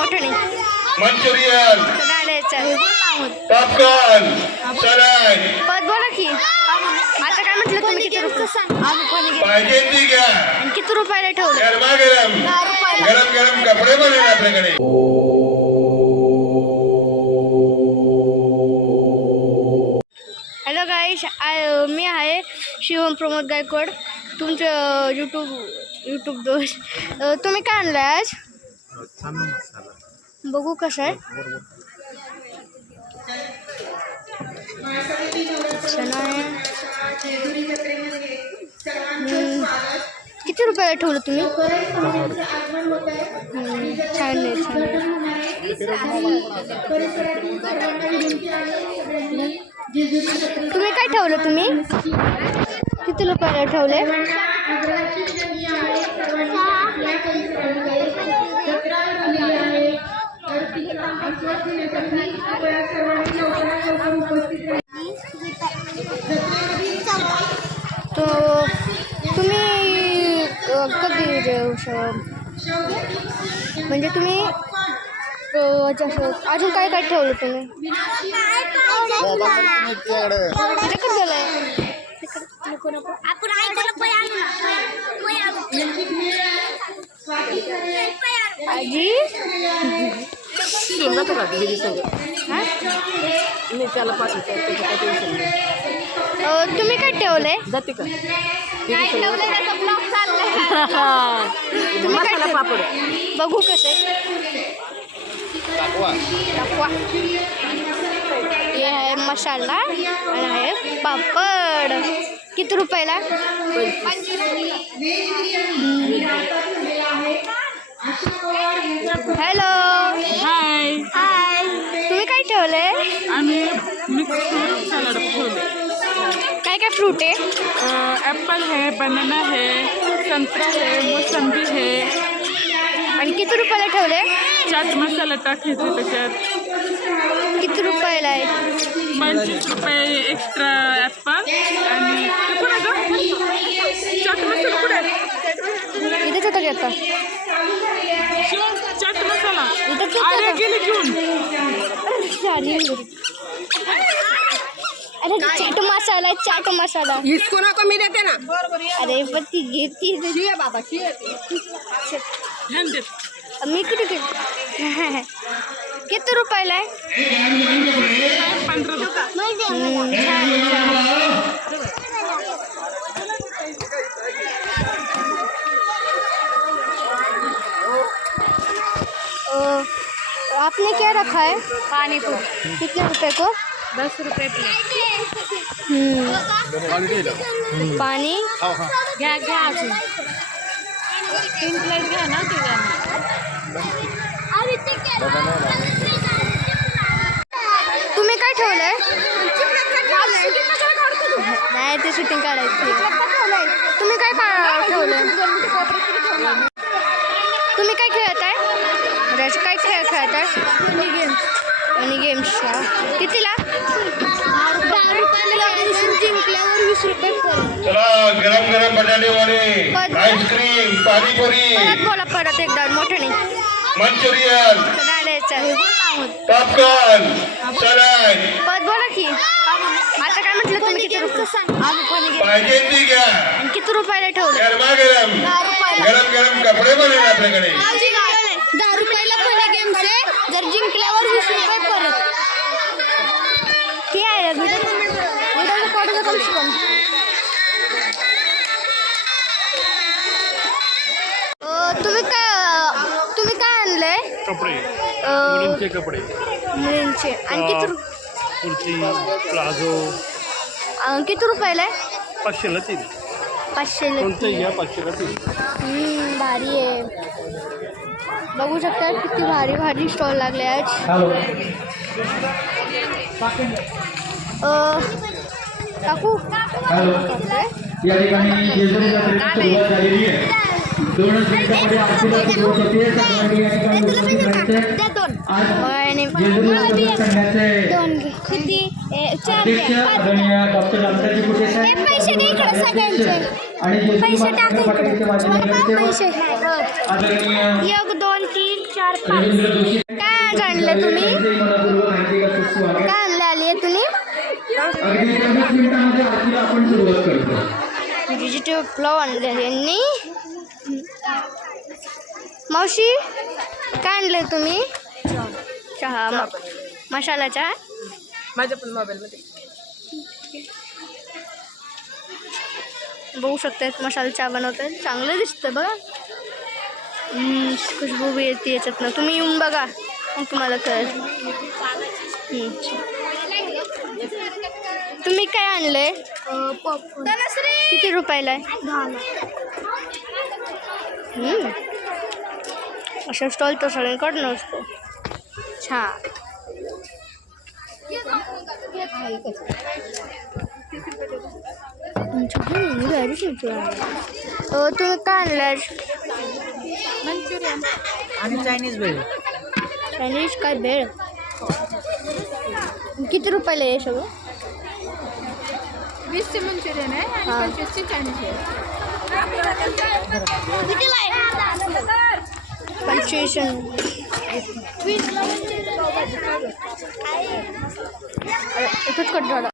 मोठं नाही. Manchurian, popcorn, salad पद बोला की. आता काय म्हटलं तुम्ही? किती रुपये पाहिजे ती घ्या. आणि किती रुपयाला ठेवलं? गरमागरम गरम गरम कपडे पण आहेत आपल्याकडे. हॅलो गाईश, मी आहे शिवम प्रमोद गायकवाड, तुमचं यूट्यूब दोस्त. तुम्ही काय आणलं आज? बघू कसं आहे. किती रुपयाला ठेवलं तुम्ही? छान आहे, छान आहे. तुम्ही काय ठेवलं? तुम्ही किती रुपयाला ठेवले? तो तुम्ही कधी म्हणजे तुम्ही अजून काय काय ठेवलं तुम्ही? आजी तुम्ही काय ठेवलंय? तुम्ही काय पापड बघू कसे. हे आहे मसाला आणि आहे पापड. किती रुपयाला? हॅलो, हाय. हाय. तुम्ही काय ठेवलंय? आम्ही मिक्स फ्रूट सलाड ठेवले. काय काय फ्रूट आहे? ॲपल है, बनाना है, संतरा है, मोसंबी है. आणि किती रुपयाला ठेवले? चाट मसाला टाकायचे त्याच्यात. किती रुपयाला आहे? 25 रुपये एक्स्ट्रा ॲपल. आणि कुठे चाट मसाला कुठे आहे? इथेच होतं की आता? चाट मसाला इथेच अरे गेले घेऊन. अरे चाट मसाला, चाट मसाला इसको ना कमी देते ना. अरे पण ती घेतली बाबा मी किती किती रुपयाला आहे? 15 रुपये. आपने क्या रखा है? पानी पूरी कितने रुपए को? 10 रुपये प्लेट. पानी घ्या घ्या अजून 3 प्लेट घ्या ना तिघांनी. तुम्ही काय ठेवलंय? नाही, ते शूटिंग काढायची. तुम्ही काय ठेवलंय? तुम्ही काय खेळत आहे? काय खेळ खेळत आहे? आणि गेम्सला कितीला? 10 रुपयाला. जिंकल्यावर 20 रुपये. चला गरम गरम बटाटे वडे, आईस्क्रीम, पाणीपुरी, परत एकदा मोठं नाही. मंचुरियन, पॉपकॉर्न, सलाड पद बोला की. आता काय म्हटलं तुम्ही? किती रुपये पाहिजे ती घ्या. आणि किती रुपयाला ठेवलं? गरमागरम गरम गरम कपडे पण आहेत आपल्याकडे. 10 रुपयाला पहिला गेम्स आहे. जर जिंकल्यावर 20 रुपये परत. ठीक आहे. तुम्ही काय आणलंय? कपडे, मुलींचे कपडे, मुलींचे. आणि कुर्ती, प्लाझो. किती रुपयाला आहे? 500ला 3. 500ला कोणतंही घ्या, 500ला 3. भारी आहे. बघू शकता किती भारी भारी स्टॉल लागले आज. काकू या ठिकाणी जेजुरी जत्रेची सुरुवात झालेली आहे. 2 मिनिटांमध्ये आरतीला सुरुवात होते. सर्वांनी या ठिकाणी उपस्थित राहायचं. आज जेजुरी जत्रा संघाचे अध्यक्ष आदरणीय डॉक्टर रामदासजी कुटे साहेब आणि जेजुरी महानगरपालिकेचे माजी नगरसेवक आदरणीय 1 2 3 4 रवींद्र जोशी काय आज आणलं तुम्ही? मनपूर्वक हार्दिक असं स्वागत. काय आणलं आली आहे तुम्ही? अगदी 30 मिनिटांमध्ये आरतीला आपण सुरुवात करतो. व्हेजिटेबल पुलाव आणले यांनी. मावशी काय आणलंय तुम्ही? चहा. मसाला चहा. माझ्या पण मोबाईलमध्ये बघू शकतात मसाला चहा बनवतात. चांगलं दिसतं बघा. खुशबू बी येते याच्यातनं. तुम्ही येऊन बघा मग तुम्हाला कळेल. तुम्ही काय आणलंय? किती रुपयाला आहे? अशा स्टॉल तर सगळ्यांकडे नसतो. छान. तुम्ही काय आणलं? मंचुरियन आणि चायनीज भेळ. चायनीज काय भेळ? किती रुपयाला आहे सगळं? 20चे मंचुरियन आहे आणि 25चे चायनीज भेळ. 25. इथंच कट झाला.